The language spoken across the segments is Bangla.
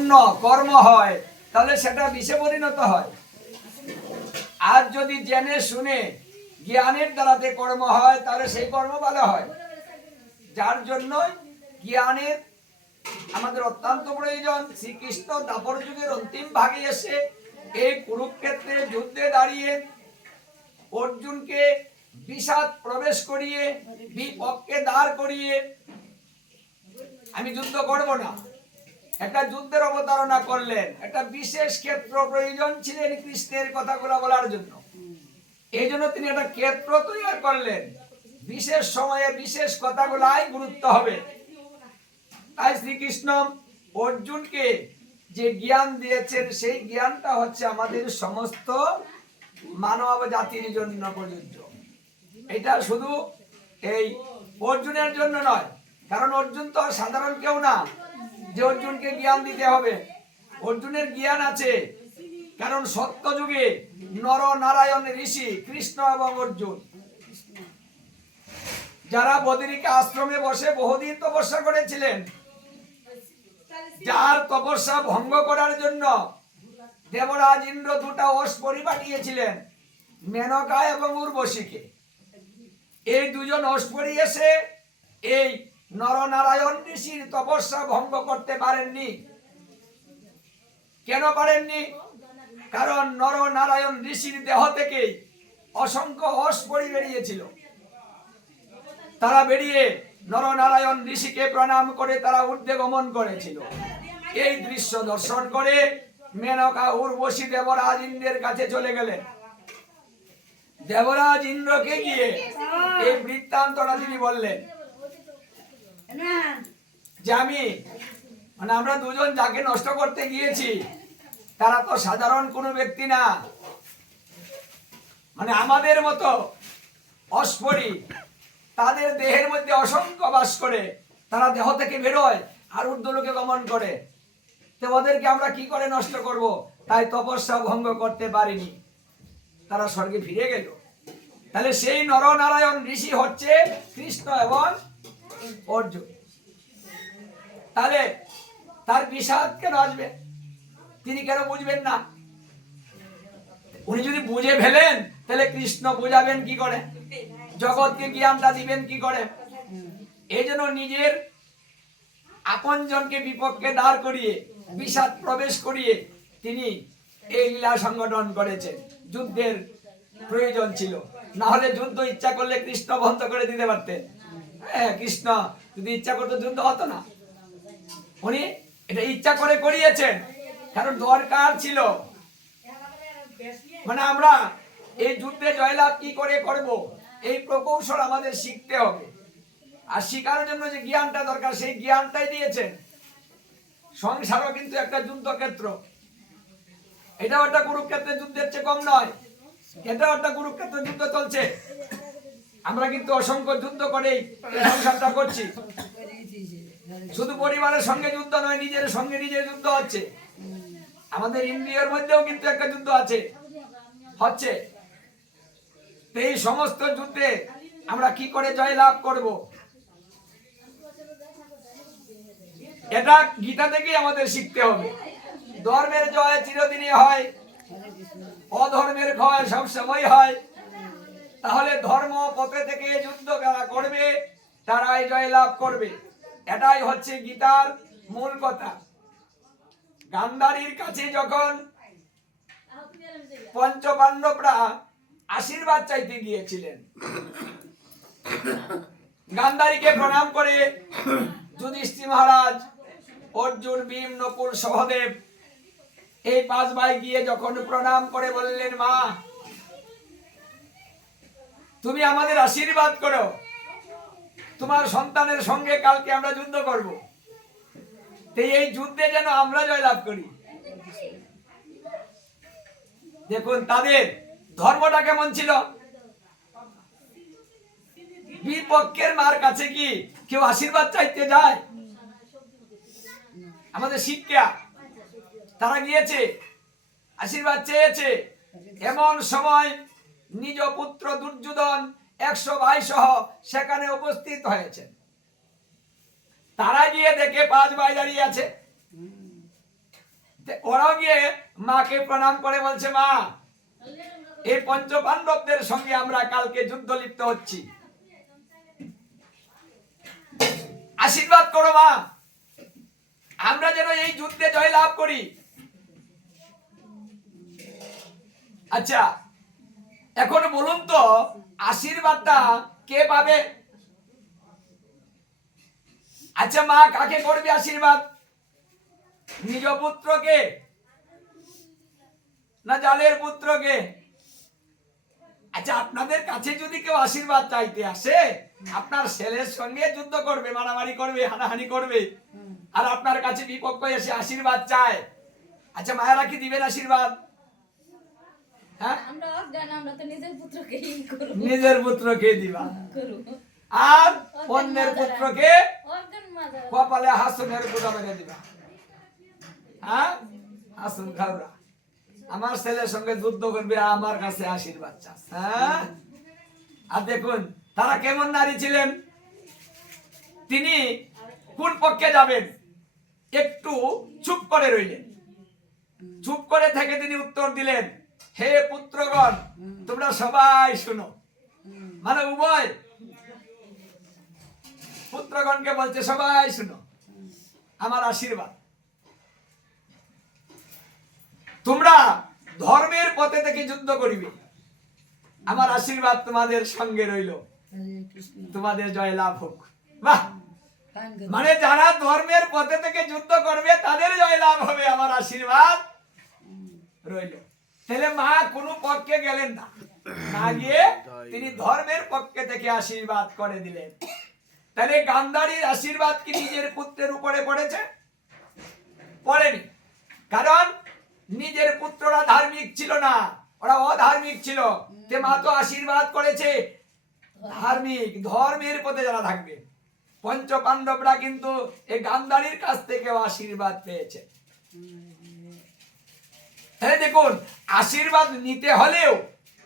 পুণ্য কর্ম হয় তাহলে সেটা বিষে পরিণত হয়। আর যদি জেনে শুনে জ্ঞানের দ্বারাতে কর্ম হয় তাহলে সেই কর্ম ভালো হয়। যার জন্য জ্ঞানের আমাদের অত্যন্ত প্রয়োজন। শ্রীকৃষ্ণ দাপর যুগের অন্তিম ভাগে এসে এই কুরুক্ষেত্রে যুদ্ধে দাঁড়িয়ে অর্জুনকে বিষাদ প্রবেশ করিয়ে বিপক্ষে দাঁড় করিয়ে আমি যুদ্ধ করব না, একটা যুদ্ধের অবতারণা করলেন। একটা বিশেষ ক্ষেত্র প্রয়োজন ছিলেন কৃষ্ণের কথাগুলো বলার জন্য। এই জন্য তিনি একটা ক্ষেত্র তৈরি করলেন, বিশেষ সময়ে বিশেষ কথাগুলাই গুরুত্ব হবে। তাই শ্রীকৃষ্ণ অর্জুনকে যে জ্ঞান দিয়েছেন সেই জ্ঞানটা হচ্ছে আমাদের সমস্ত মানব জাতির জন্য প্রযোজ্য। এটা শুধু এই অর্জুনের জন্য নয়, কারণ অর্জুন তো সাধারণ কেউ না যে অর্জুনকে জ্ঞান দিতে হবে। অর্জুনের জ্ঞান আছে, কারণ সত্য যুগে নর নারায়ণ ঋষি কৃষ্ণ এবং অর্জুন যারা বদরিকা আশ্রমে বসে বহুদিন তপস্যা করেছিলেন, যার তপস্যা ভঙ্গ করার জন্য দেবরাজ ইন্দ্র দুটা অশ্বরী পাঠিয়েছিলেন, মেনকা এবং উর্বশীকে। এই দুজন অশ্বরী এসে এই নরনারায়ণ ঋষির তপস্যা ভঙ্গ করতে পারেননি। কেন পারেননি? কারণ নরনারায়ণ ঋষির দেহ থেকে অসংখ্য অশ্বরী বেরিয়েছিল। তারা বেরিয়ে নরনারায়ণ ঋষিকে প্রণাম করে তারা ঊর্ধ্বে গমন করেছিল। এই দৃশ্য দর্শন করে মেনকা উর্বশী দেবরাজ ইন্দ্রের কাছে চলে গেলেন। দেবরাজ ইন্দ্রকে গিয়ে এই বৃত্তান্তটা তিনি বললেন যে আমরা দুজন যাকে নষ্ট করতে গিয়েছি তারা তো সাধারণ কোনো ব্যক্তি না, আমাদের মতো অশ্বরী, তাদের দেহের মধ্যে অসংখ্য বাস করে, তারা দেহ থেকে বেরোয় আর ঊর্ধ্বলোকে গমন করে। তো ওদেরকে আমরা কি করে নষ্ট করব? তাই তপস্যা ভঙ্গ করতে পারিনি, তারা স্বর্গে ফিরে গেল। তাহলে সেই নরনারায়ণ ঋষি হচ্ছে কৃষ্ণ এবং অর্জুন। তাহলে তার বিষাদ কেন আসবে? তিনি কেন বুঝবেন না? উনি যদি বুঝে ফেলেন তাহলে কৃষ্ণ বুঝাবেন কি করে, জগৎকে জ্ঞানটা দিবেন কি করে? এই জন্য নিজের আপনজনকে বিপক্ষে দাঁড় করিয়ে বিষাদ প্রবেশ করিয়ে তিনি এই লীলা সংগঠন করেছেন। যুদ্ধের প্রয়োজন ছিল, না হলে যুদ্ধ ইচ্ছা করলে কৃষ্ণ বন্ধ করে দিতে পারতেন। হ্যাঁ, কৃষ্ণ যদি ইচ্ছা করতো যুদ্ধ হতো না। উনি এটা ইচ্ছা করে করিয়েছেন, কারণ দরকার ছিল। আমরা এই যুদ্ধে জয়লাভ কি করে করব, এই প্রকৌশল আমাদের শিখতে হবে। আর শিখার জন্য যে জ্ঞানটা দরকার সেই জ্ঞানটাই দিয়েছেন। সংসারও কিন্তু একটা যুদ্ধক্ষেত্র, এটাও একটা কুরুক্ষেত্রের যুদ্ধের চেয়ে কম নয়। এটাও একটা কুরুক্ষেত্রের যুদ্ধ চলছে। আমরা কিন্তু অসংখ্য যুদ্ধ করেই সংসারটা করছি। শুধু পরিবারের সঙ্গে যুদ্ধ নয়, নিজের সঙ্গে নিজের যুদ্ধ হচ্ছে। আমাদের ইন্দ্রিয়ের মধ্যেও কিন্তু একটা যুদ্ধ হচ্ছে। এই সমস্ত যুদ্ধে আমরা কি করে জয় লাভ করব, এটা গীতা থেকেই আমাদের শিখতে হবে। ধর্মের জয় চিরদিনই হয়, অধর্মের ক্ষয় সবসময় হয়। তাহলে ধর্ম পথে থেকে যুদ্ধ যারা করবে তারাই জয় লাভ করবে। এটাই হচ্ছে গীতার মূল কথা। গান্ধারীর কাছে যখন পঞ্চপাণ্ডবরা আশীর্বাদ চাইতে গিয়েছিলেন, গান্ধারীকে প্রণাম করে যুধিষ্ঠির মহারাজ, অর্জুন, ভীম, নকুল, সহদেব এই 5 ভাই গিয়ে যখন প্রণাম করে বললেন, মা তুমি আমাদের আশীর্বাদ করো, তোমার সন্তানের সঙ্গে কালকে আমরা যুদ্ধ করব। এই যুদ্ধে যেন আমরা জয়লাভ করি। দেখুন তাদের ধর্মটা কেমন ছিল। বিপক্ষের মার কাছে কি কেউ আশীর্বাদ চাইতে যায়? আমাদের শিক্ষা, তারা গিয়েছে আশীর্বাদ চেয়েছে। এমন সময় নিজ পুত্র দুর্যোধন 100 ভাই সহ সেখানে উপস্থিত হয়েছে। তারা গিয়ে দেখে 5 ভাই দাঁড়িয়ে আছে। ওরাও গিয়ে মাকে প্রণাম করে বলছে, মা এই পঞ্চ পাণ্ডবদের সঙ্গে আমরা কালকে যুদ্ধ লিপ্ত হচ্ছি, আশীর্বাদ করো মা, আমরা যেন এই যুদ্ধে জয় লাভ করি। আচ্ছা, এখন বলুন তো আশীর্বাদটা কে পাবে? আচ্ছা মা কাকে করবে আশীর্বাদ? নিজ পুত্রকে না জালের পুত্রকে? আচ্ছা, আপনাদের কাছে যদি কেউ আশীর্বাদ চাইতে আসে, আপনার ছেলের সঙ্গে যুদ্ধ করবে, মারামারি করবে, হানাহানি করবে, আর আপনার কাছে বিপক্ষ এসে আশীর্বাদ চায়, আচ্ছা মায়েরা কি দিবেন আশীর্বাদ? হ্যাঁ, নিজের পুত্রকে দিবা, আর অন্যের পুত্রকে কপালে হাসনের গুঁড়া মেরে দিবা। হ্যাঁ, হাসন খাওয়া, আমার ছেলের সঙ্গে যুদ্ধ করবে, আমার কাছে আশীর্বাদ চাস। হ্যাঁ, আর দেখুন তারা কেমন নারী ছিলেন, তিনি কোন পক্ষে যাবেন একটু চুপ করে রইলেন, চুপ করে থেকে তিনি উত্তর দিলেন, হে পুত্রগণ তোমরা সবাই শুনো। মানে উভয় পুত্রগণকে বলছে, সবাই শুনো আমার আশীর্বাদ, তোমরা ধর্মের পথে থেকে যুদ্ধ করিবে, আমার আশীর্বাদ তোমাদের সঙ্গে রইল, তোমাদের জয় লাভ হোক। বাহ, মানে যারা ধর্মের পথে থেকে যুদ্ধ করবে তাদের জয় লাভ হবে, আমার আশীর্বাদ রইল। তাহলে মা কোনো পক্ষে গেলেন না, না গিয়ে তিনি ধর্মের পক্ষে থেকে আশীর্বাদ করে দিলেন। তাহলে গান্ধারীর আশীর্বাদ কি নিজের পুত্রের উপরে পড়েছে? পড়েনি, কারণ নিজের পুত্ররা ধার্মিক ছিল না, ওরা অধার্মিক ছিল। তে মা তো আশীর্বাদ করেছে ধার্মিক, ধর্মের পথে যারা থাকবে। পঞ্চ পাণ্ডবরা কিন্তু এই গান্ধারীর কাছ থেকে আশীর্বাদ পেয়েছে। হ্যাঁ, দেখুন আশীর্বাদ নিতে হলেও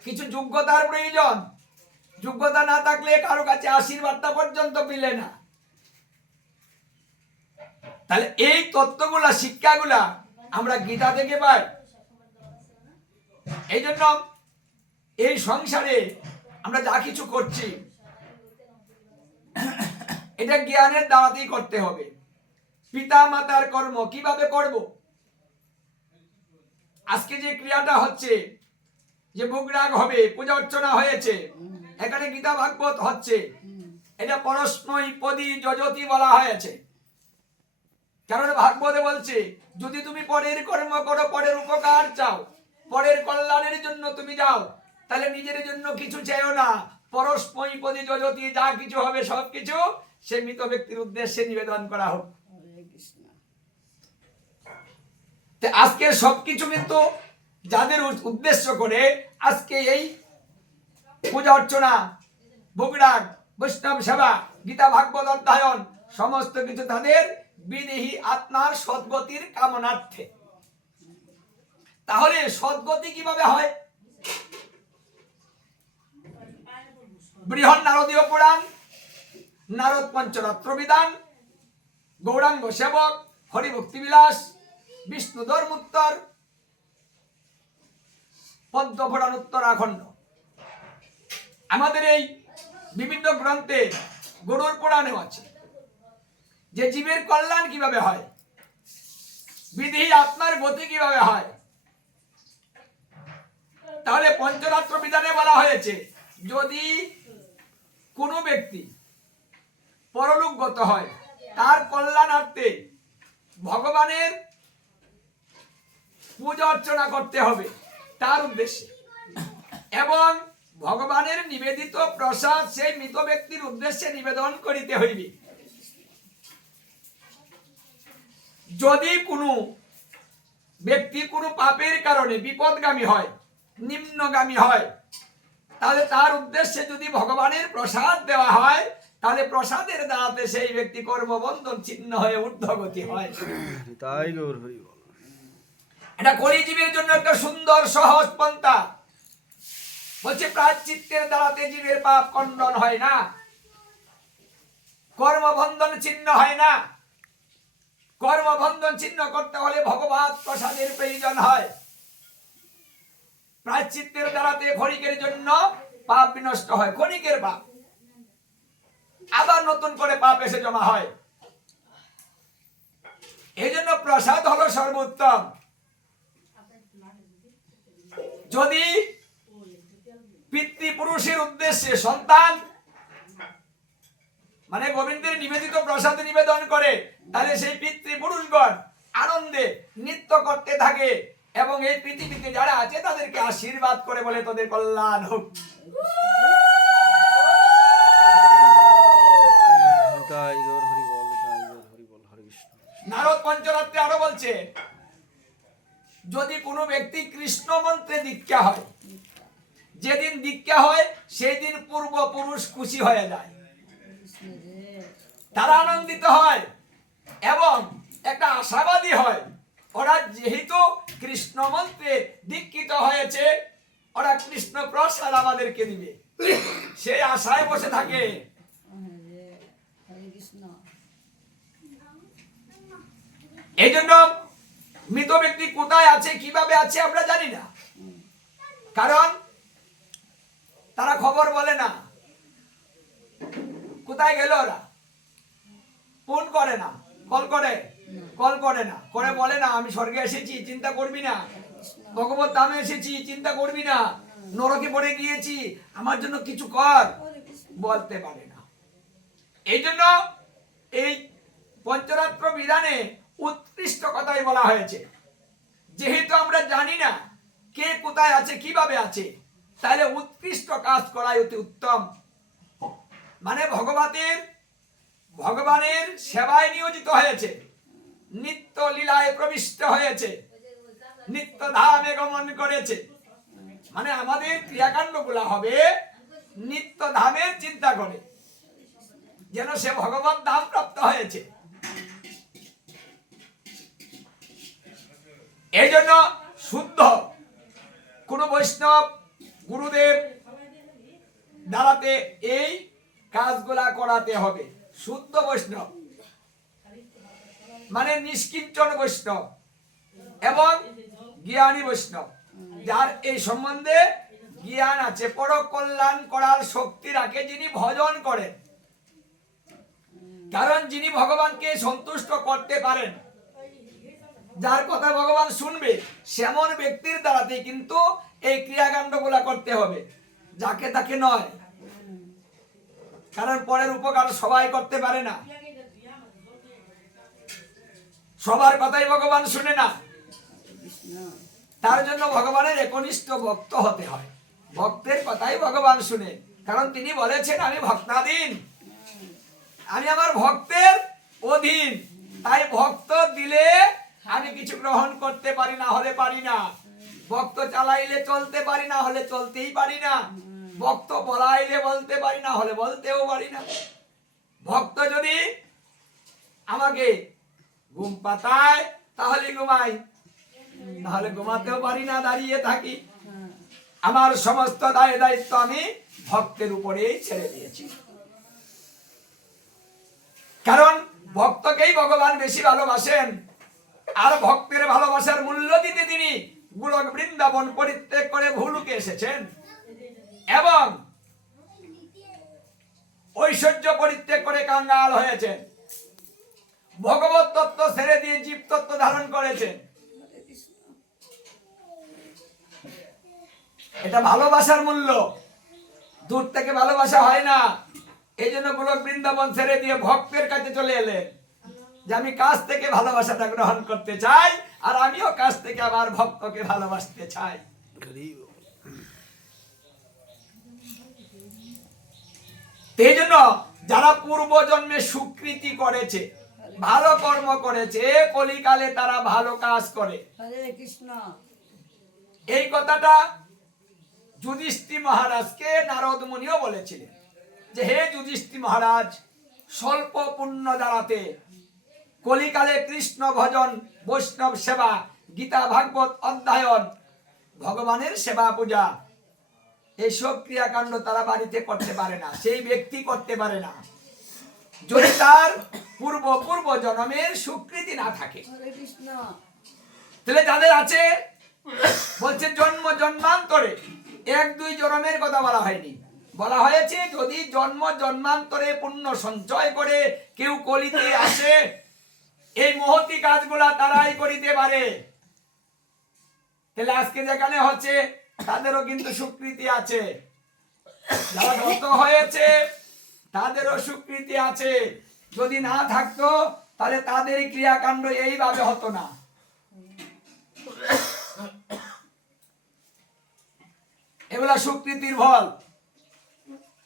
কিছু যোগ্যতার প্রয়োজন, যোগ্যতা না থাকলে কারো কাছে আশীর্বাদটা পর্যন্ত মিলে না। তাহলে এই তত্ত্বগুলা, শিক্ষাগুলা আমরা গীতা থেকে পাই। এই জন্য এই সংসারে আমরা যা কিছু করছি এটা জ্ঞানের দ্বারাতেই করতে হবে। পিতা মাতার কর্ম কিভাবে করব? আজকে যে ক্রিয়াটা হচ্ছে, যে ভোগরাগ হবে, পূজা অর্চনা হয়েছে, এখানে গীতা ভাগবত হচ্ছে, এটা পরস্মৈ পদী যজতি বলা হয়েছে। কারণ ভাগবতে বলছে, যদি তুমি পরের কর্ম করো, পরের উপকার চাও, পরের কল্যাণের জন্য তুমি যাও, তাহলে নিজের জন্য কিছু চাইও না। পরস্মৈ পদী যজতি, যা কিছু হবে সবকিছু সে মৃত ব্যক্তির উদ্দেশ্যে নিবেদন করা হোক। আজকে সবকিছু কিন্তু যাদের উদ্দেশ্য করে আজকে এই পূজা অর্চনা, ভোগরাগ, বৈষ্ণব সেবা, গীতা ভাগবত অধ্যয়ন, সমস্ত কিছু তাদের বিদেহী আত্মার সদ্গতির কামনার্থে। তাহলে সদ্গতি কিভাবে হয়? বৃহৎ নারদীয় পুরাণ, নারদ পঞ্চরাত্র বিধান, গৌরাঙ্গ সেবক, হরিভক্তি বিলাস, বিষ্ণু ধর্মোত্তর, পদ্ম পুরাণ উত্তরাখণ্ড, আমাদের এই বিভিন্ন গ্রন্থে গরুর পুরাণেও আছে যে জীবের কল্যাণ কিভাবে হয়, বিদেহী আত্মার গতি কিভাবে হয়। তাহলে পঞ্চরাত্র বিধানে বলা হয়েছে, যদি কোনো ব্যক্তি পরলোকগত হয়, তার কল্যাণার্থে ভগবানের পূজা অর্চনা করতে হবে তার উদ্দেশ্যে, এবং ভগবানের নিবেদিত প্রসাদ সেই মৃত ব্যক্তির উদ্দেশ্যে নিবেদন করিতে হইবে। যদি কোনো ব্যক্তি কোনো পাপের কারণে বিপদগামী হয়, নিম্নগামী হয়, তাহলে তার উদ্দেশ্যে যদি ভগবানের প্রসাদ দেওয়া হয়, তাহলে প্রসাদের দ্বারাতে সেই ব্যক্তি কর্মবন্ধন ছিন্ন হয়ে ঊর্ধ্বগতি হয়। তাই গৌর হরি বল। এটা কলিজীবের জন্য একটা সুন্দর সহজ পন্থা। বলছে প্রায়শ্চিত্তের দ্বারাতে জীবের পাপ খণ্ডন হয় না, কর্মবন্ধন ছিন্ন হয় না। কর্মবন্ধন ছিন্ন করতে হলে ভগবত প্রসাদের প্রয়োজন হয়। প্রায়শ্চিত্তের দ্বারাতে ক্ষণিকের জন্য পাপ বিনষ্ট হয়, ক্ষণিকের পাপ, আবার নতুন করে পাপ এসে জমা হয়। এই জন্য প্রসাদ হলো সর্বোত্তম। যদি পিতৃপুরুষের উদ্দেশ্যে সন্তান মানে গোবিন্দের নিবেদিত প্রসাদ নিবেদন করে, তাহলে সেই পিতৃপুরুষগণ আনন্দে নৃত্য করতে থাকে এবং এই পৃথিবীতে যারা আছে তাদেরকে আশীর্বাদ করে বলে তোদের কল্যাণ হোক। নারদ পঞ্চরাত্রে আরো বলছে, যদি কোনো ব্যক্তি কৃষ্ণ মন্ত্রে দীক্ষা হয়, যেদিন দীক্ষা হয় সেই দিন পূর্বপুরুষ খুশি হয়ে যায়, তারা আনন্দিত হয় এবং একটা আশাবাদী হয়। ওরা যেহেতু কৃষ্ণ মন্ত্রে দীক্ষিত হয়েছে, ওরা কৃষ্ণ প্রসাদ আমাদেরকে দিবে, সেই আশায় বসে থাকে। এই জন্য মৃত ব্যক্তি কোথায় আছে কিভাবে আছে আমরা জানি না, কারণ তারা খবর বলে না। কোথায় গেল ওরা? ফোন করে না, কল করে না, করে বলে না আমি স্বর্গে এসেছি চিন্তা করবি না, ভগবত ধামে এসেছি চিন্তা করবি না, নরকে পড়ে গিয়েছি আমার জন্য কিছু কর, বলতে পারে না। এই জন্য এই পঞ্চরাত্র বিধানে উৎকৃষ্ট কথাই বলা হয়েছে। যেহেতু আমরা জানি না কে কোথায় আছে কিভাবে আছে, তাহলে উৎকৃষ্ট কাজ করাই অতি উত্তম। মানে ভগবানের সেবায় নিয়োজিত হয়েছে, নিত্য লীলায় প্রবিষ্ট হয়েছে, নিত্য ধামে গমন করেছে, মানে আমাদের ক্রিয়াকাণ্ড গুলা হবে নিত্য ধামের চিন্তা করে, যেন সে ভগবত ধাম প্রাপ্ত হয়েছে। এই জন্য শুদ্ধ কোন বৈষ্ণব গুরুদেব দ্বারাতে এই কাজগুলা করাতে হবে। শুদ্ধ বৈষ্ণব মানে নিষ্কিঞ্চন বৈষ্ণব এবং জ্ঞানী বৈষ্ণব, যার এই সম্বন্ধে জ্ঞান আছে, পর কল্যাণ করার শক্তি রাখে, যিনি ভজন করেন। কারণ যিনি ভগবানকে সন্তুষ্ট করতে পারেন, যার কথা ভগবান শুনবে, সেমন ব্যক্তির দ্বারাতে কিন্তু এই ক্রিয়াকাণ্ড গুলা করতে হবে, যাকে তাকে নয়। কারণ পরের উপকার সবাই করতে পারে না, সবার কথাই ভগবান শুনে না। তার জন্য ভগবানের একনিষ্ঠ ভক্ত হতে হয়, ভক্তের কথাই ভগবান শুনে। কারণ তিনি বলেছেন আমি ভক্তাধীন, আমি আমার ভক্তের অধীন, তাই ভক্ত দিলে আমি কিছু গ্রহণ করতে পারি, না হলে পারি না। ভক্ত চালাইলে চলতে পারি, না হলে চলতেই পারি না। ভক্ত বলাইলে বলতে পারি, না হলে বলতেও পারি না। ভক্ত যদি আমাকে ঘুম পাতায় তাহলে ঘুমাই, তাহলে ঘুমাতেও পারি না, দাঁড়িয়ে থাকি। আমার সমস্ত দায় দায়িত্ব আমি ভক্তের উপরেই ছেড়ে দিয়েছি। কারণ ভক্তকেই ভগবান বেশি ভালোবাসেন, আর ভক্তের ভালোবাসার মূল্য দিতে তিনি গোলক বৃন্দাবন পরিত্যাগ করে ভুলুকে এসেছেন এবং ঐশ্বর্য পরিত্যাগ করে কাঙ্গাল হয়েছেন, ভগবত তত্ত্ব ছেড়ে দিয়ে জীব তত্ত্ব ধারণ করেছেন। এটা ভালোবাসার মূল্য, দূর থেকে ভালোবাসা হয় না। এই জন্য গোলক বৃন্দাবন ছেড়ে দিয়ে ভক্তের কাছে চলে এলেন, যে আমি কাছ থেকে ভালোবাসাটা গ্রহণ করতে চাই, আর আমিও কাছ থেকে আমার ভক্তকে ভালোবাসতে চাই। এই জন্য যারা পূর্ব জন্মে সুকৃতি করেছে, ভালো কর্ম করেছে, কলিকালে তারা ভালো কাজ করে। হরে কৃষ্ণ। এই কথাটা যুধিষ্ঠির মহারাজকে নারদ মুনিও বলেছিলেন, যে হে যুধিষ্ঠির মহারাজ, স্বল্প পুণ্য দ্বারাতে কলিকালে কৃষ্ণ ভজন, বৈষ্ণব সেবা, গীতা ভাগবত অধ্যয়ন, ভগবানের সেবা পূজা, এইসব ক্রিয়াকাণ্ড তারা বাড়িতে করতে পারে না, সেই ব্যক্তি করতে পারে না। যদি তার পূর্ব পূর্ব জন্মের স্বীকৃতি না থাকে। হরে কৃষ্ণ। তাহলে যাদের আছে বলছে জন্ম জন্মান্তরে, এক দুই জন্মের কথা বলা হয়নি, বলা হয়েছে যদি জন্ম জন্মান্তরে পুণ্য সঞ্চয় করে কেউ কলিতে আসে, এই মহতি কাজগুলা তারাই করিতে পারে। তাহলে আজকে যেখানে হচ্ছে তাদেরও কিন্তু স্বীকৃতি আছে, যারা ভক্ত হয়েছে তাদেরও স্বীকৃতি আছে। যদি না থাকতো তাহলে তাদের ক্রিয়াকাণ্ড এইভাবে হতো না। এগুলা স্বীকৃতির ফল।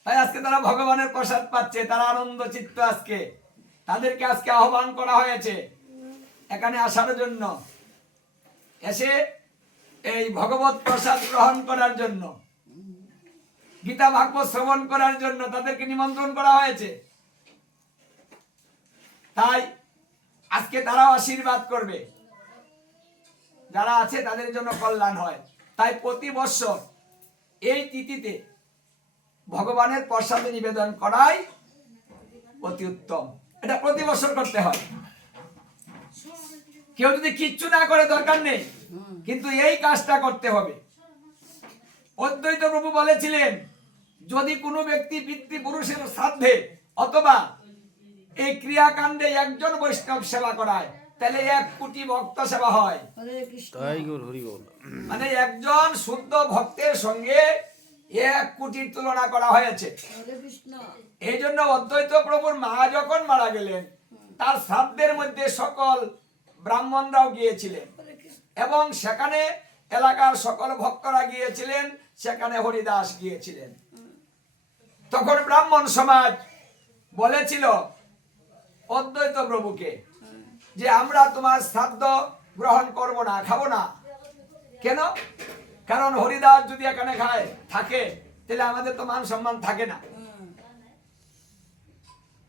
তাই আজকে তারা ভগবানের প্রসাদ পাচ্ছে, তারা আনন্দ চিত্ত। আজকে তাদেরকে আজকে আহ্বান করা হয়েছে এখানে আসার জন্য, এসে এই ভগবত প্রসাদ গ্রহণ করার জন্য, গীতা ভাগবত শ্রবণ করার জন্য তাদেরকে নিমন্ত্রণ করা হয়েছে। তাই আজকে তারাও আশীর্বাদ করবে, যারা আছে তাদের জন্য কল্যাণ হয়। তাই প্রতি বছর এই তিথিতে ভগবানের প্রসাদে নিবেদন করাই অতি উত্তম। এটা প্রতি বছর করতে হয়। কেউ যদি কিচ্ছু না করে দরকার নেই, কিন্তু এই কাজটা করতে হবে। অদ্বৈত প্রভু বলেছিলেন যদি কোনো ব্যক্তি পিতৃপুরুষের শ্রাদ্ধে অথবা এই ক্রিয়াকাণ্ডে একজন বৈষ্ণব সেবা করায়, তাহলে 1 কোটি ভক্ত সেবা হয়। হরে কৃষ্ণ। মানে একজন শুদ্ধ ভক্তের সঙ্গে 1 কোটির তুলনা করা হয়েছে। হরে কৃষ্ণ। এই জন্য অদ্বৈত প্রভুর মা যখন মারা গেলেন, তার শ্রাদ্ধের মধ্যে সকল ব্রাহ্মণরাও গিয়েছিলেন হরে কৃষ্ণ। এবং সেখানে এলাকার সকল ভক্তরা গিয়েছিলেন, সেখানে হরিদাস গিয়েছিলেন। তখন ব্রাহ্মণ সমাজ বলেছিল অদ্বৈত প্রভুকে যে আমরা তোমার শ্রাদ্ধ গ্রহণ করব না, খাবো না। কেন? কারণ হরিদাস যদি এখানে খায় থাকে, তাহলে আমাদের তো মান সম্মান থাকে না,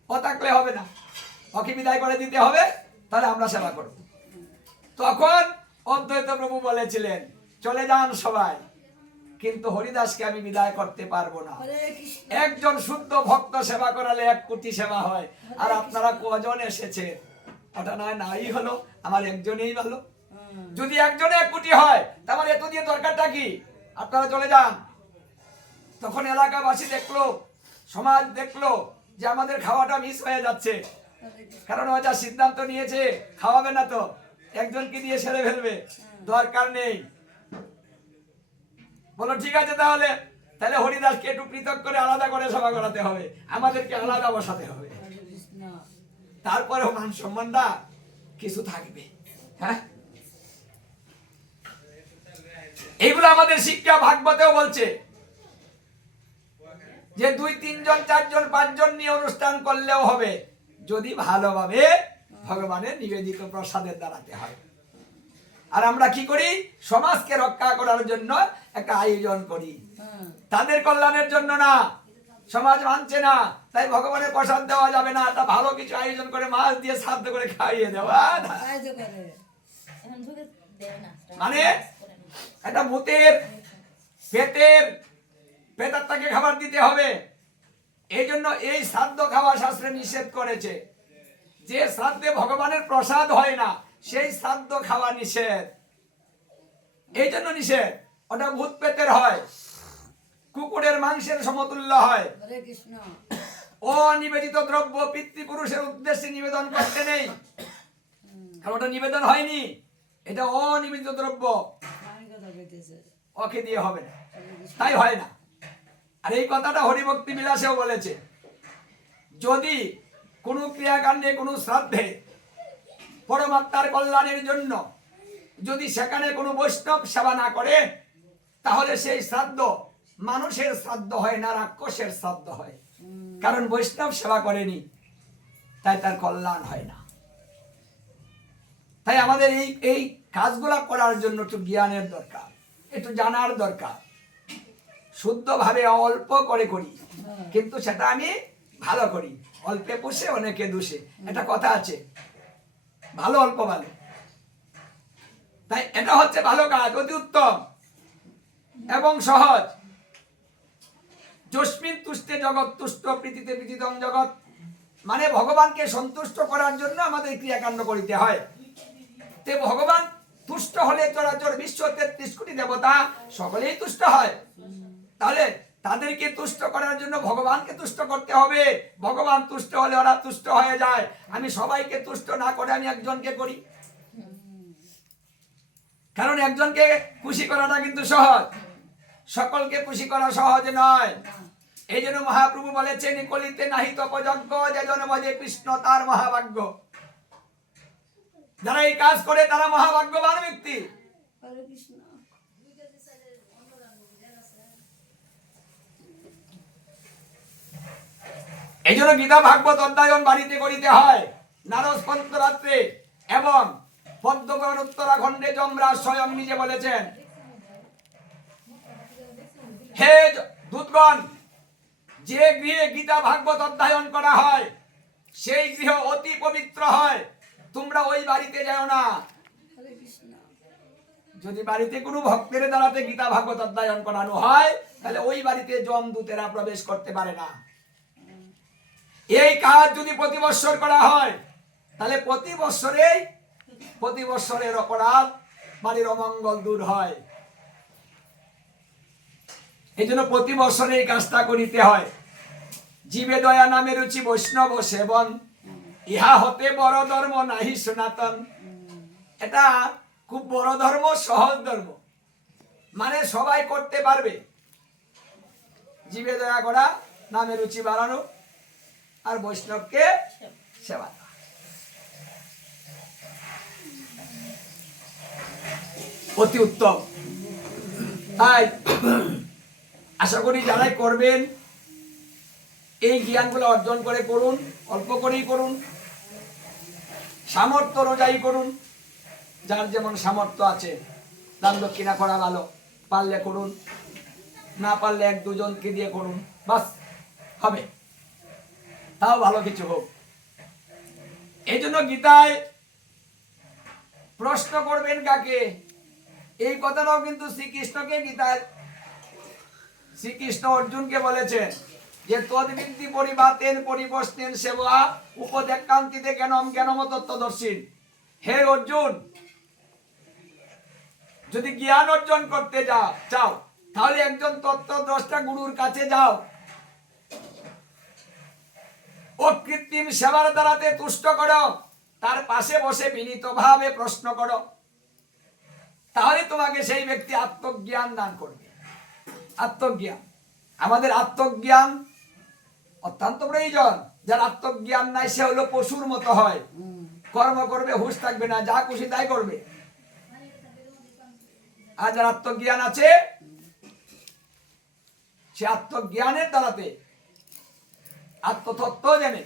ও থাকলে হবে না, ওকে বিদায় করে দিতে হবে, তাহলে আমরা সেবা করব। তখন অদ্বৈত প্রভু বলেছিলেন চলে যান সবাই, কিন্তু হরিদাসকে আমি বিদায় করতে পারবো না। হরে কৃষ্ণ। একজন শুদ্ধ ভক্ত সেবা করালে 1 কোটি সেবা হয়। আর আপনারা কজন এসেছে, ওটা নয় নাই হলো, আমার একজনেই ভালো। যদি একজনে 1 কোটি হয়, তাহলে এত দিয়ে দরকারটা কি? আপনারা চলে যান। তখন এলাকাবাসী দেখলো, সমাজ দেখলো যে আমাদের খাওয়াটা মিস হয়ে যাচ্ছে, কারণ ও যা সিদ্ধান্ত নিয়েছে খাওয়াবে না, তো একজনকে দিয়ে সেরে ফেলবে, দরকার নেই। বলো ঠিক আছে, তাহলে তাহলে হরিদাসকে একটু পৃথক করে আলাদা করে সভা করাতে হবে, আমাদেরকে আলাদা বসাতে হবে, হরে কৃষ্ণ। তারপরে মান সম্মানটা কিছু থাকবে। হ্যাঁ, এইগুলো আমাদের শিক্ষা ভাগবতেও বলছে যে 2, 3 জন 4 জন 5 জন নিয়ে অনুষ্ঠান করলেও হবে, যদি ভালোভাবে ভগবানের নিবেদিত প্রসাদের দ্বারাতে হয়। আর আমরা কি করি? সমাজকে রক্ষা করার জন্য একটা আয়োজন করি, তাদের কল্যাণের জন্য না। সমাজ মানছে না, তাই ভগবানের প্রসাদ দেওয়া যাবে না, তা ভালো কিছু আয়োজন করে মাছ দিয়ে শ্রাদ্ধ করে খাইয়ে দেওয়া। মানে একটা ভূতের পেটের পেটারটাকে খাবার দিতে হবে। এই জন্য এই শ্রাদ্ধ খাওয়া শাস্ত্রে নিষেধ করেছে। যে শ্রাদ্ধে ভগবানের প্রসাদ হয় না, সেই শ্রাদ্ধ খাওয়া নিষেধ। এই জন্য নিষেধ। ওটা ভূত পেটের হয়, কুকুরের মাংসের সমতুল্য হয়। হরে কৃষ্ণ। অনিবেদিত দ্রব্য পিতৃপুরুষের উদ্দেশ্যে নিবেদন করতে নেই, কারণ ওটা নিবেদন হয়নি, এটা অনিবেদিত দ্রব্য, ওকে দিয়ে হবে না, তাই হয় না। আর এই কথাটা হরিভক্তি বিলাসেও বলেছে, যদি কোনো ক্রিয়াকাণ্ডে কোনো শ্রাদ্ধে পরমাত্মার কল্যাণের জন্য যদি সেখানে কোনো বৈষ্ণব সেবা না করে, তাহলে সেই শ্রাদ্ধ মানুষের শ্রাদ্ধ হয় না, রাক্ষসের শ্রাদ্ধ হয়। কারণ বৈষ্ণব সেবা করেনি, তাই তার কল্যাণ হয় না। তাই আমাদের এই কাজগুলা করার জন্য একটু জ্ঞানের দরকার, একটু জানার দরকার। শুদ্ধভাবে অল্প করে করি, কিন্তু সেটা আমি ভালো করি। অল্পে পুষে অনেকে দোষে, একটা কথা আছে, ভালো অল্প ভালো। তাই এটা হচ্ছে ভালো কাজ, অতি উত্তম এবং সহজ। যস্মিন তুষ্টে জগৎ তুষ্ট, প্রীতিতে প্রীতিতম জগৎ। মানে ভগবানকে সন্তুষ্ট করার জন্য আমাদের ক্রিয়াকাণ্ড করিতে হয়। তে ভগবান তুষ্ট হলে চরাচর বিশ্ব 33 কোটি দেবতা সকলেই তুষ্ট হয়। তাহলে তাদেরকে তুষ্ট করার জন্য ভগবানকে তুষ্ট করতে হবে। ভগবান তুষ্ট হলে ওরা তুষ্ট হয়ে যায়। আমি সবাইকে তুষ্ট না করে আমি একজনকে করি, কারণ একজনকে খুশি করাটা কিন্তু সহজ, সকলকে খুশি করা সহজ নয়। এই জন্য মহাপ্রভু বলেছেন, কলিতে নাহি তপযজ্ঞ, যেজন ভজে কৃষ্ণ তার মহাভাগ্য। যারা এই কাজ করে তারা মহাভাগ্যবান ব্যক্তি। এই জন্য গীতা ভাগবত অধ্যয়ন বাড়িতে করিতে হয় নারদ পন্ত রাত্রে, এবং পদ্মপুরাণ উত্তরাখণ্ডে যমরাজ স্বয়ং নিজে বলেছেন, হে দূতগণ, যে গৃহে গীতা ভাগবত অধ্যয়ন করা হয় সেই গৃহ অতি পবিত্র হয়, তোমরা ওই বাড়িতে যাও না। যদি বাড়িতে কোনো ভক্তের দ্বারাতে গীতা ভাগবত অধ্যয়ন করানো হয়, তাহলে ওই বাড়িতে যমদূতেরা প্রবেশ করতে পারে না। এই কাজ যদি প্রতি বৎসর করা হয়, তাহলে প্রতি বৎসরের অপরাধ, বাড়ির অমঙ্গল দূর হয়। এই জন্য প্রতি বৎসরে এই কাজটা করিতে হয়। জীবে দয়া নামে রুচি বৈষ্ণব সেবন, ইহা হতে বড় ধর্ম নাহি সনাতন। এটা খুব বড় ধর্ম, সহজ ধর্ম, মানে সবাই করতে পারবে। জীবে দয়া করা, নামে রুচি বাড়ানো, আর বৈষ্ণবকে সেবা দেওয়া। অতি উত্তম। তাই আশা করি যারাই করবেন এই জ্ঞানগুলো অর্জন করে করুন, অল্প করেই করুন, সামর্থ্য অনুযায়ী করুন। যার যেমন সামর্থ্য আছে, দান দক্ষিণা করা ভালো, পারলে করুন, না পারলে 1-2 জনকে দিয়ে করুন, বাস হবে, তাও ভালো কিছু হোক। এই জন্য গীতায় প্রশ্ন করবেন কাকে, এই কথাটাও কিন্তু শ্রীকৃষ্ণকে গীতায় শ্রীকৃষ্ণ অর্জুনকে বলেছেন যে, তদ্বিদ্ধি পরিবাতেন পরিবর্তেন সেবা উপদেক্কান্তিতে জ্ঞানম জ্ঞানম তত্ত্বদর্শী। হে অর্জুন, যদি জ্ঞান অর্জন করতে চাও, তাহলে একজন তত্ত্বদ্রষ্টা গুরুর কাছে যাও। অকৃত্রিম সেবার দ্বারাতে তুষ্ট করো, তার পাশে বসে বিনীতভাবে প্রশ্ন করো, তাহলে তোমাকে সেই ব্যক্তি আত্মজ্ঞান দান করবে। আত্মজ্ঞান, আমাদের আত্মজ্ঞান অত্যন্ত প্রয়োজন। যার আত্মজ্ঞান নাই সে হলো পশুর মতো হয়, কর্ম করবে, হুঁশ থাকবে না, যা খুশি তাই করবে। আর যার আত্মজ্ঞান আছে, সে আত্মজ্ঞানের দ্বারাতে আত্মতত্ত্ব জানে।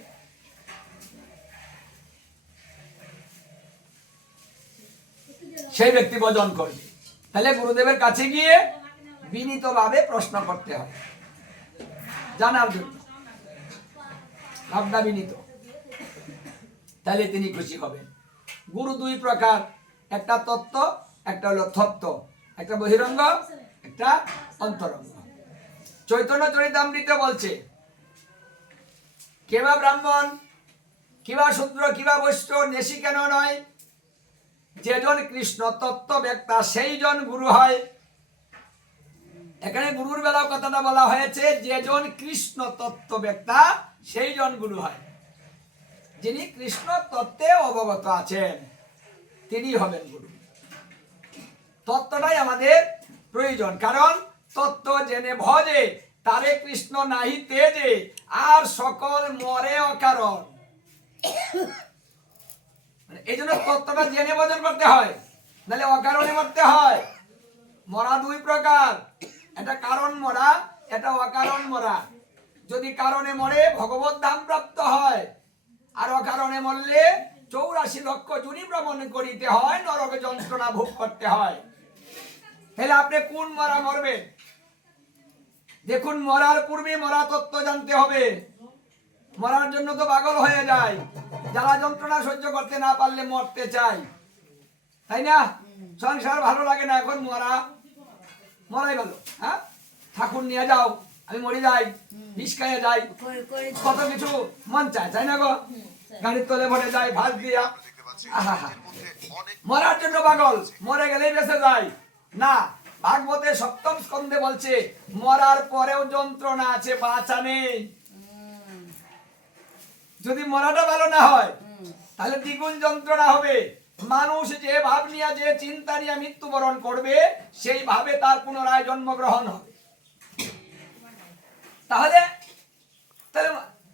সেই ব্যক্তি ভজন করবে। তাহলে গুরুদেবের কাছে গিয়ে বিনীতভাবে প্রশ্ন করতে হবে, জানার জন্য, ভাবনা বিনীত, তাহলে তিনি খুশি হবেন। গুরু 2 প্রকার, একটা তত্ত্ব, একটা হলো তত্ত্ব, একটা বহিরঙ্গ, একটা অন্তরঙ্গ। চৈতন্য চরিতামৃতে বলছে, কেবা ব্রাহ্মণ, কিবা শূদ্র, কিবা বৈশ্য, নেশি কেন নয়, যেজন কৃষ্ণ তত্ত্ব ব্যক্তা সেই জন গুরু হয়। এখানে গুরুর বেলাও কথাটা বলা হয়েছে, যেজন কৃষ্ণ তত্ত্ব ব্যক্তা সেই জন গুরু হয়। যিনি কৃষ্ণ তত্ত্বে অবগত আছেন তিনি হবেন গুরু। তত্ত্বটাই আমাদের প্রয়োজন, কারণ তত্ত্ব জেনে ভজে তারে কৃষ্ণ নাহি তেজে, আর সকল মরে অকারণ। এই জন্য তত্ত্বটা জেনে ভজন করতে হয়, নাহলে অকারণে মরতে হয়। মরা 2 প্রকার, এটা কারণ মরা, এটা অকারণ মরা। যদি কারণে মরে ভগবত ধাম প্রাপ্ত হয়, আর অকারণে মরলে 84 লক্ষ জুনি ভ্রমণ করিতে হয়, নরকে যন্ত্রণা ভোগ করতে হয়। তাহলে আপনি কোন মরা মরবেন? দেখুন, মরার পূর্বে মরা তত্ত্ব জানতে হবে। মরার জন্য তো পাগল হয়ে যায়, যারা যন্ত্রণা সহ্য করতে না পারলে মরতে চায়, তাই না? সংসার ভালো লাগে না, এখন মরাই ভালো। হ্যাঁ, ঠাকুর নিয়ে যাও, আমি মরে যাই, বিষ খাইয়ে যাই, কত কিছু মন চায়, তাই না গো? গাড়ির তলে ভরে যায় ভাত দিয়া, আহা, মরার জন্য পাগল, মরে গেলেই বেঁচে যায় না। ভাগবতে সপ্তম স্কন্ধে বলছে মরার পরেও যন্ত্রণা আছে, বাঁচা নেই। যদি মরাটা ভালো না হয় তাহলে দ্বিগুণ যন্ত্রণা হবে। মানুষ যে ভাব নিয়ে, যে চিন্তা নিয়ে মৃত্যুবরণ করবে, সেই ভাবে তার পুনরায় জন্মগ্রহণ হবে। তাহলে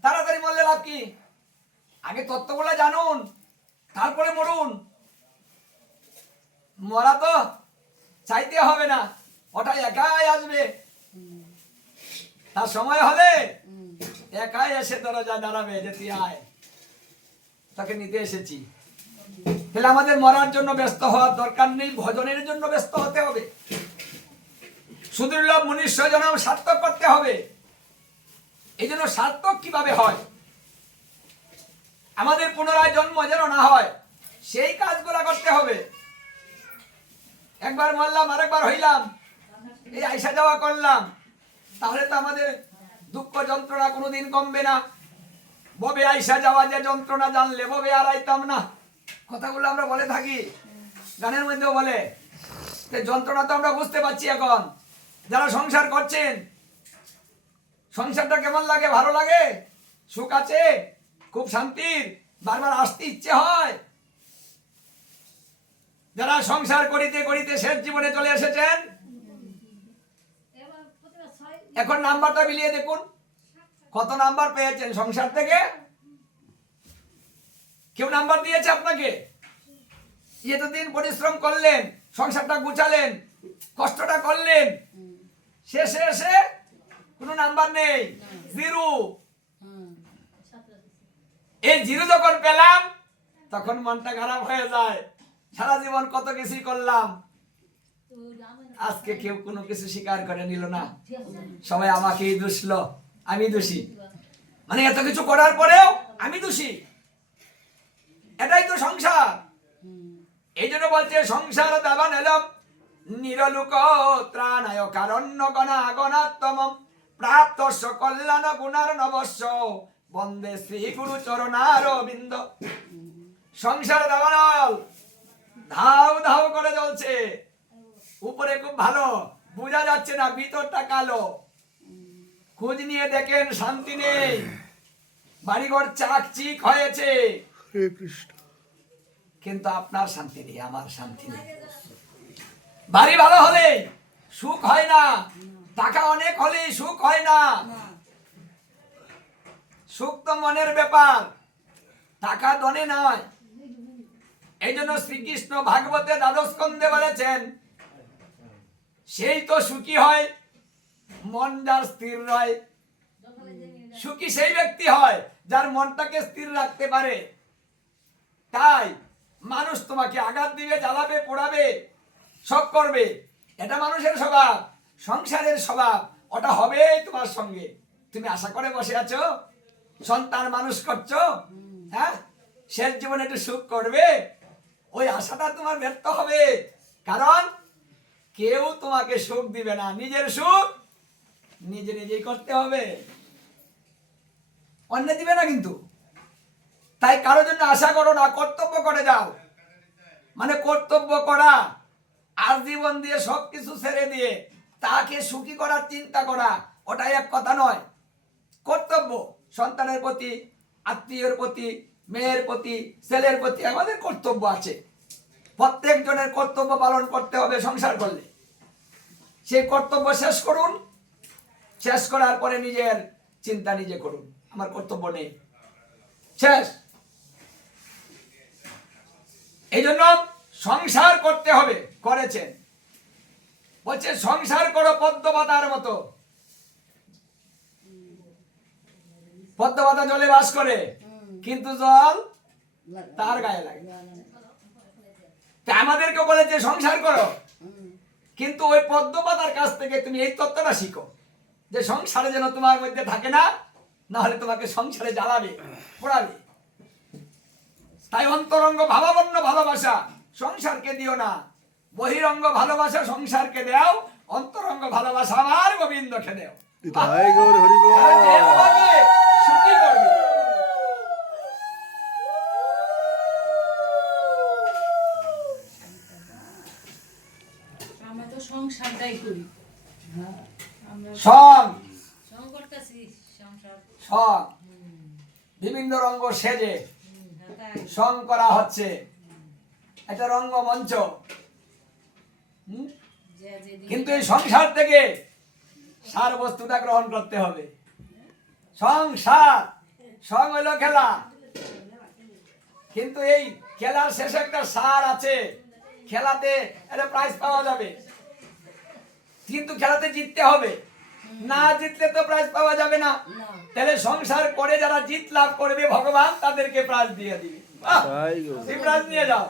তাড়াতাড়ি মরলে লাভ কি? আগে তত্ত্বগুলো জানুন, তারপরে মরুন। মরা তো চাইতে হবে না, ওটা একাই আসবে। তার সময় হলে একাই এসে দরজা দাঁড়াবে যে তুই আয়, তাকে নিতে এসেছি। তাহলে আমাদের মরার জন্য ব্যস্ত হওয়ার দরকার নেই, ভজনের জন্য ব্যস্ত হতে হবে। সুদুর্লভ মনুষ্য জন্ম সার্থক করতে হবে। এই জন্য সার্থক কিভাবে হয়, আমাদের পুনরায় জন্ম যেন না হয়, সেই কাজগুলা করতে হবে। একবার মরলাম, আরেকবার হইলাম, এই আইসা যাওয়া করলাম, তাহলে তো আমাদের দুঃখ যন্ত্রণা কোনোদিন কমবে না। ববে আইসা যাওয়া যে যন্ত্রণা জানলে ববে আর আইতাম না, কথাগুলো আমরা বলে থাকি, গানের মধ্যেও বলে। যন্ত্রণা তো আমরা বুঝতে পারছি এখন। যারা সংসার করছেন, সংসারটা কেমন লাগে? ভালো লাগে? সুখ আছে? খুব শান্তির? বারবার আসতে ইচ্ছে হয়? যারা সংসার করিতে করিতে শেষ জীবনে চলে এসেছেন, এখন নাম্বারটা মিলিয়ে দেখুন কত নাম্বার পেয়েছেন সংসার থেকে। কেউ নাম্বার দিয়েছে আপনাকে? এতদিন পরিশ্রম করলেন, সংসারটা গুছালেন, কষ্টটা করলেন, শেষে এসে কোনো নাম্বার নেই, জিরো। এই জিরো যখন পেলাম তখন মনটা খারাপ হয়ে যায়। সারা জীবন কত কিছুই করলাম, আজকে কেউ কোনো কিছু স্বীকার করে নিল না, সবাই আমাকেই দোষলো, আমি দোষী। মানে এত কিছু করার পরেও আমি দোষী, এটাই তো সংসার। এই জন্য বলছে সংসার দাবান এলম নিরলুক ত্রাণায় কারণ্য গণা গণাত্তম প্রাপ্তস্য কল্যাণ গুণার নবস্য বন্দে শ্রী গুরু চরণার বিন্দ। সংসার দাবানল ধাও ধাও করে চলছে, উপরে খুব ভালো, বোঝা যাচ্ছে না, ভিতরটা কালো। খোঁজ নিয়ে দেখেন শান্তি নেই, বাড়িঘর চাকচিক হয়েছে, কিন্তু আপনার শান্তি নেই, আমার শান্তি নেই। বাড়ি ভালো হলে সুখ হয় না, টাকা অনেক হলে সুখ হয় না। সুখ তো মনের ব্যাপার, টাকা ধনে নয়। এই জন্য শ্রীকৃষ্ণ ভাগবতে দ্বাদশ স্কন্ধে বলেছেন, সেই তো সুখী হয় মন যার স্থির রয়। সুখী সেই ব্যক্তি হয় যার মনটাকে স্থির রাখতে পারে। তাই মানুষ তোমাকে আঘাত দিবে, জ্বালাবে, পোড়াবে, সব করবে, এটা মানুষের স্বভাব, সংসারের স্বভাব। ওটা হবে তোমার সঙ্গে। তুমি আশা করে বসে আছো, সন্তান মানুষ করছো, হ্যাঁ, শেষ জীবনে একটু সুখ করবে, ওই আশাটা তোমার ব্যর্থ হবে। কারণ কেউ তোমাকে সুখ দিবে না, নিজের সুখ নিজে নিজেই করতে হবে, অন্য দিবে না কিন্তু। তাই কারোর জন্য আশা করো না, কর্তব্য করে যাও। মানে কর্তব্য করা আর জীবন দিয়ে সবকিছু ছেড়ে দিয়ে তাকে সুখী করার চিন্তা করা, ওটাই এক কথা নয়। কর্তব্য সন্তানের প্রতি, আত্মীয়ের প্রতি, মেয়ের প্রতি, ছেলের প্রতি আমাদের কর্তব্য আছে। প্রত্যেক জনের কর্তব্য পালন করতে হবে সংসার করলে। সেই কর্তব্য শেষ করুন, শেষ করার পরে নিজের চিন্তা নিজে করুন, আমার কর্তব্য নেই, শেষ। এই জন্য সংসার করতে হবে, করেছেন। বলছে সংসার করো পদ্মপাতার মতো। পদ্মপাতা জলে বাস করে, কিন্তু জল তার গায়ে লাগে। আমাদেরকে বলেছে সংসার করো, কিন্তু ওই পদ্মপাতার কাছ থেকে তুমি এই তত্ত্বটা শিখো যে সংসারে যেন তোমার মধ্যে থাকে না, না হলে তোমাকে সংসারে জ্বালাবে, পোড়াবে। তাই অন্তরঙ্গ ভাবাপন্ন ভালোবাসা সংসারকে দিও না, বহিরঙ্গ ভালোবাসা সংসারকে দাও, অন্তরঙ্গ ভালোবাসা আমার গোবিন্দকে দাও। তাই গৌর হরি বল। কারণ যে বাবাকে সুখী করবে। আমরা তো সংসারটাই করি। আমরা সং সং করতেছি সংসার। সং বিভিন্ন রঙ্গ সেজে তাই সং করা হচ্ছে, এটা রঙ্গমঞ্চ। যে যেদিন কিন্তু এই সংসার থেকে সার বস্তুটা গ্রহণ করতে হবে। সংসার সং হলো খেলা, কিন্তু এই খেলার শেষে একটা সার আছে। খেলাতে একটা প্রাইজ পাওয়া যাবে, কিন্তু খেলাতে জিততে হবে। না জিতলে তো প্রাইজ পাওয়া যাবে না। না তাহলে সংসার করে যারা জিত লাভ করবে ভগবান তাদেরকে প্রাইজ দিয়ে দিবে। বাহ! তাই গৌর। সেই প্রাইজ নিয়ে যাও।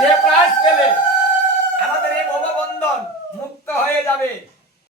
যে প্রাইজ পেলে আমাদের এই ভববন্ধন মুক্ত হয়ে যাবে।